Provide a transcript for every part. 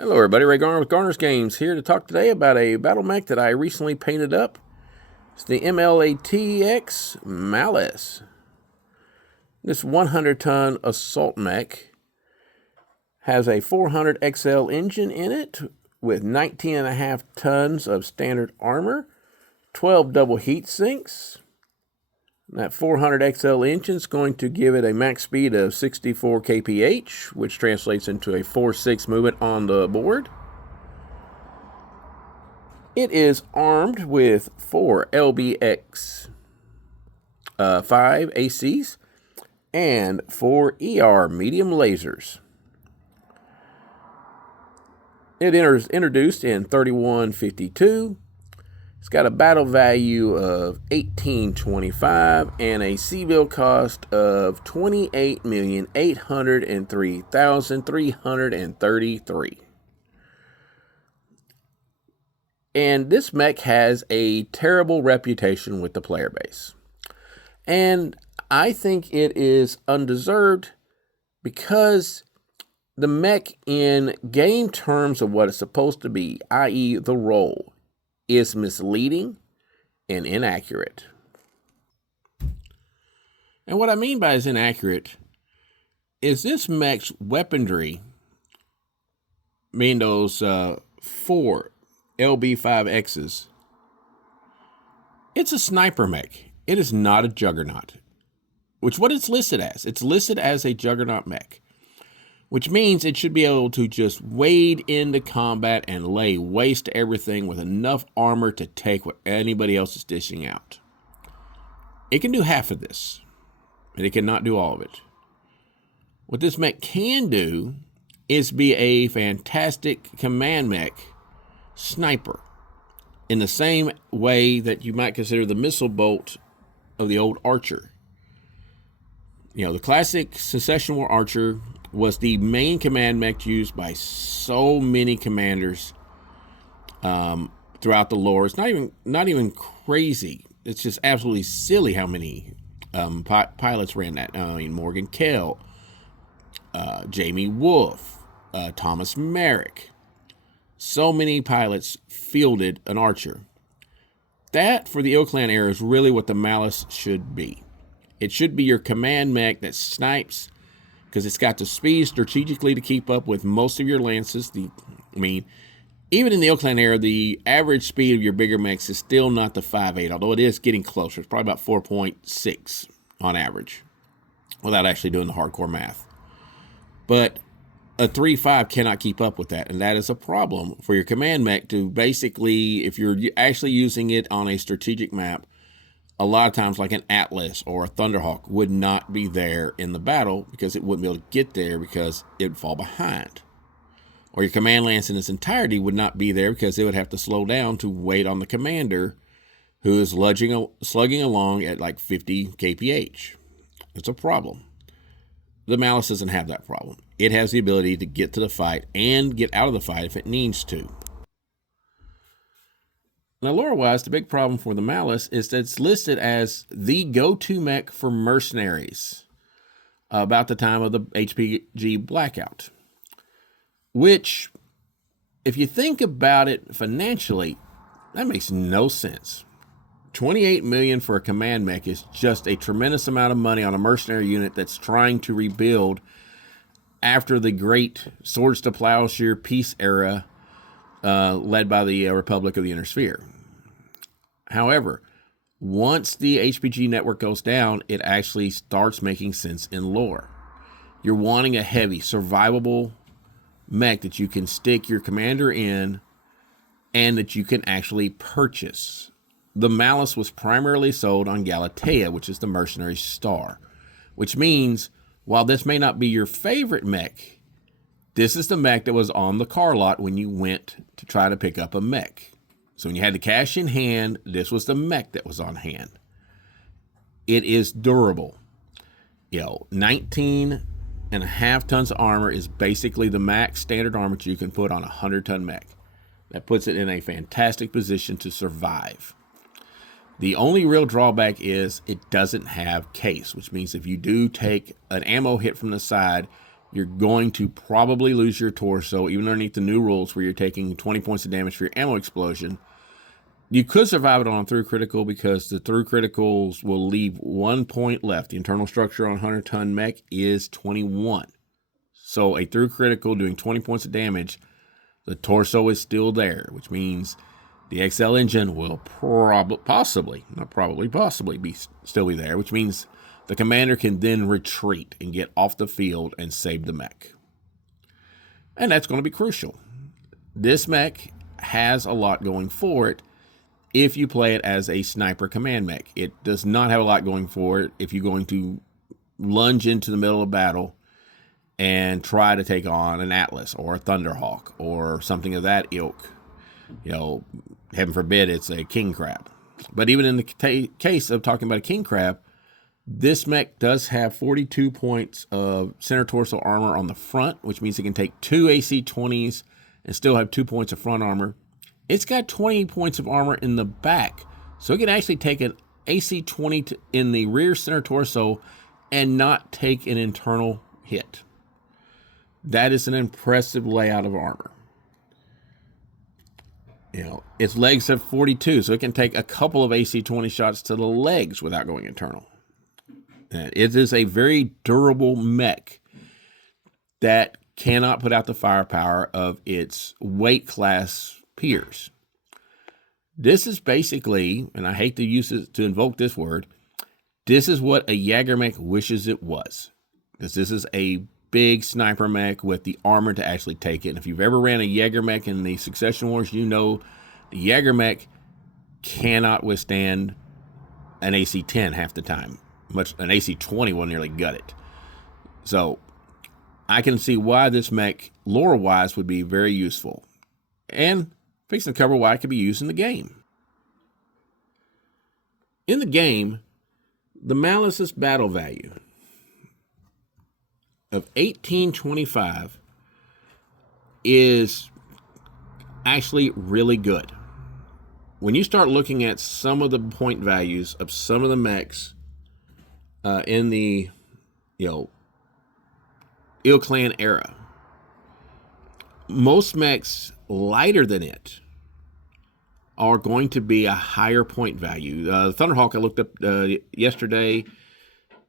Hello everybody, Ray Garner with Garner's Games here to talk today about a battle mech that I recently painted up. It's the MLATX Malice. This 100-ton assault mech has a 400 XL engine in it with 19.5 tons of standard armor, 12 double heat sinks. That 400 XL engine is going to give it a max speed of 64 kph, which translates into a 4.6 movement on the board. It is armed with 4 LBX 5 ACs and 4 ER medium lasers. It introduced in 3152. It's got a battle value of $18.25 and a C-bill cost of $28,803,333. And this mech has a terrible reputation with the player base. And I think it is undeserved because the mech, in game terms of what it's supposed to be, i.e. the role, is misleading and inaccurate. And what I mean by is inaccurate is this mech's weaponry, meaning those 4 LB5Xs, it's a sniper mech. It is not a juggernaut, which what it's listed as. It's listed as a juggernaut mech, which means it should be able to just wade into combat and lay waste to everything with enough armor to take what anybody else is dishing out. It can do half of this, and it cannot do all of it. What this mech can do is be a fantastic command mech sniper, in the same way that you might consider the missile bolt of the old Archer. You know, the classic Secession War Archer was the main command mech used by so many commanders throughout the lore. It's not even crazy. It's just absolutely silly how many pilots ran that. I mean, Morgan Kell, Jamie Wolfe, Thomas Merrick. So many pilots fielded an Archer. That, for the Ill-Clan era, is really what the Malice should be. It should be your command mech that snipes, because it's got the speed strategically to keep up with most of your lances. Even in the Ill-Clan era, the average speed of your bigger mechs is still not the 5.8, although it is getting closer. It's probably about 4.6 on average, without actually doing the hardcore math. But a 3.5 cannot keep up with that, and that is a problem for your command mech to basically, if you're actually using it on a strategic map, a lot of times like an Atlas or a Thunderhawk would not be there in the battle because it wouldn't be able to get there because it would fall behind. Or your command lance in its entirety would not be there because it would have to slow down to wait on the commander who is slugging along at like 50 kph. It's a problem. The Malice doesn't have that problem. It has the ability to get to the fight and get out of the fight if it needs to. Now, lore-wise, the big problem for the Malice is that it's listed as the go-to mech for mercenaries about the time of the HPG blackout. Which, if you think about it financially, that makes no sense. $28 million for a command mech is just a tremendous amount of money on a mercenary unit that's trying to rebuild after the great Swords to Plowshare peace era led by the Republic of the Inner Sphere. However, once the HPG network goes down, it actually starts making sense in lore. You're wanting a heavy, survivable mech that you can stick your commander in and that you can actually purchase. The Malice was primarily sold on Galatea, which is the mercenary star, which means while this may not be your favorite mech, this is the mech that was on the car lot when you went to try to pick up a mech. So when you had the cash in hand, this was the mech that was on hand. It is durable. 19.5 tons of armor is basically the max standard armor that you can put on a 100-ton mech. That puts it in a fantastic position to survive. The only real drawback is it doesn't have case, which means if you do take an ammo hit from the side, you're going to probably lose your torso, even underneath the new rules where you're taking 20 points of damage for your ammo explosion. You could survive it on a through critical because the through criticals will leave 1 point left. The internal structure on 100-ton mech is 21. So a through critical doing 20 points of damage, the torso is still there, which means the XL engine will possibly still be there, which means the commander can then retreat and get off the field and save the mech. And that's going to be crucial. This mech has a lot going for it if you play it as a sniper command mech. It does not have a lot going for it if you're going to lunge into the middle of battle and try to take on an Atlas or a Thunderhawk or something of that ilk. You know, heaven forbid it's a king crab. But even in the case of talking about a king crab, this mech does have 42 points of center torso armor on the front, which means it can take 2 AC-20s and still have 2 points of front armor. It's got 20 points of armor in the back, so it can actually take an AC-20 in the rear center torso and not take an internal hit. That is an impressive layout of armor. You know, its legs have 42, so it can take a couple of AC-20 shots to the legs without going internal. And it is a very durable mech that cannot put out the firepower of its weight class peers. This is basically, and I hate to use it to invoke this word, this is what a Jäger mech wishes it was. Because this is a big sniper mech with the armor to actually take it. And if you've ever ran a Jäger mech in the Succession Wars, you know the Jäger mech cannot withstand an AC-10 half the time. An AC-20 will nearly gut it. So I can see why this mech, lore-wise, would be very useful. And fixing to cover why it could be used in the game. In the game, the Malice's battle value of 1825 is actually really good. When you start looking at some of the point values of some of the mechs in the, Ill Clan era, most mechs lighter than it are going to be a higher point value. The Thunderhawk I looked up yesterday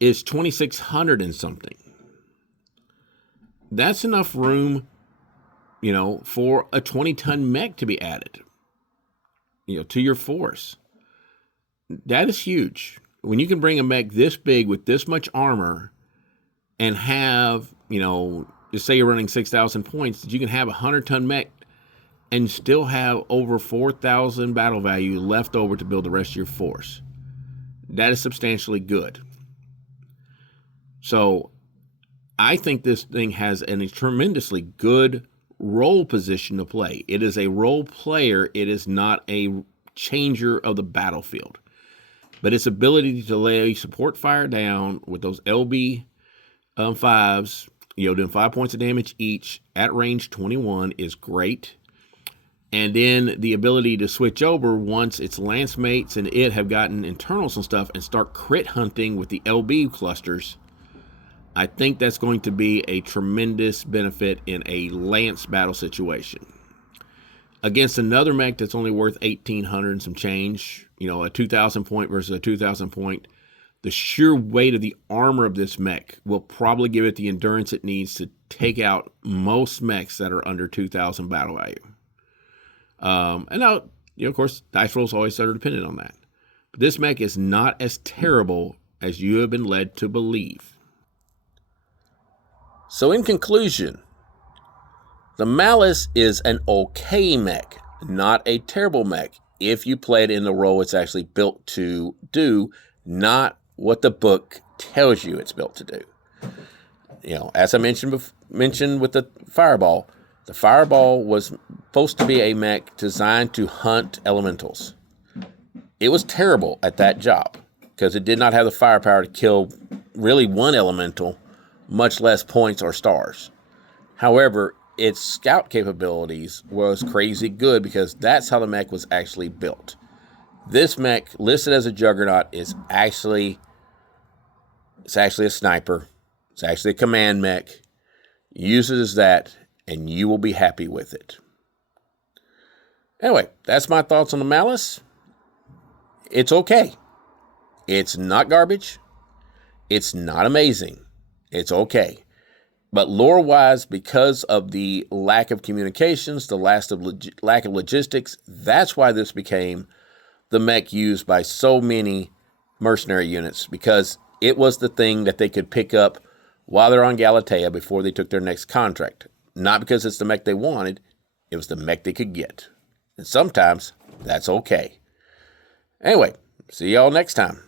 is 2,600 and something. That's enough room, for a 20-ton mech to be added, to your force. That is huge. When you can bring a mech this big with this much armor and have, just say you're running 6,000 points, that you can have a 100-ton mech and still have over 4,000 battle value left over to build the rest of your force. That is substantially good. So I think this thing has a tremendously good role position to play. It is a role player. It is not a changer of the battlefield. But its ability to lay support fire down with those LB 5s, doing 5 points of damage each at range 21 is great. And then the ability to switch over once its lance mates and it have gotten internals and stuff and start crit hunting with the LB clusters, I think that's going to be a tremendous benefit in a lance battle situation. Against another mech that's only worth 1,800 and some change, a 2,000 point versus a 2,000 point, the sheer weight of the armor of this mech will probably give it the endurance it needs to take out most mechs that are under 2,000 battle value. And now, of course, dice rolls always are dependent on that. But this mech is not as terrible as you have been led to believe. So in conclusion, the Malice is an okay mech, not a terrible mech, if you play it in the role it's actually built to do, not what the book tells you it's built to do. As I mentioned with the Fireball was supposed to be a mech designed to hunt elementals. It was terrible at that job because it did not have the firepower to kill really one elemental, much less points or stars. However, its scout capabilities was crazy good because that's how the mech was actually built. This mech, listed as a juggernaut, is actually a sniper. It's actually a command mech. Use it as that, and you will be happy with it. Anyway, that's my thoughts on the Malice. It's okay. It's not garbage. It's not amazing. It's okay. But lore-wise, because of the lack of communications, the lack of logistics, that's why this became the mech used by so many mercenary units, because it was the thing that they could pick up while they're on Galatea before they took their next contract. Not because it's the mech they wanted, it was the mech they could get. And sometimes that's okay. Anyway, see y'all next time.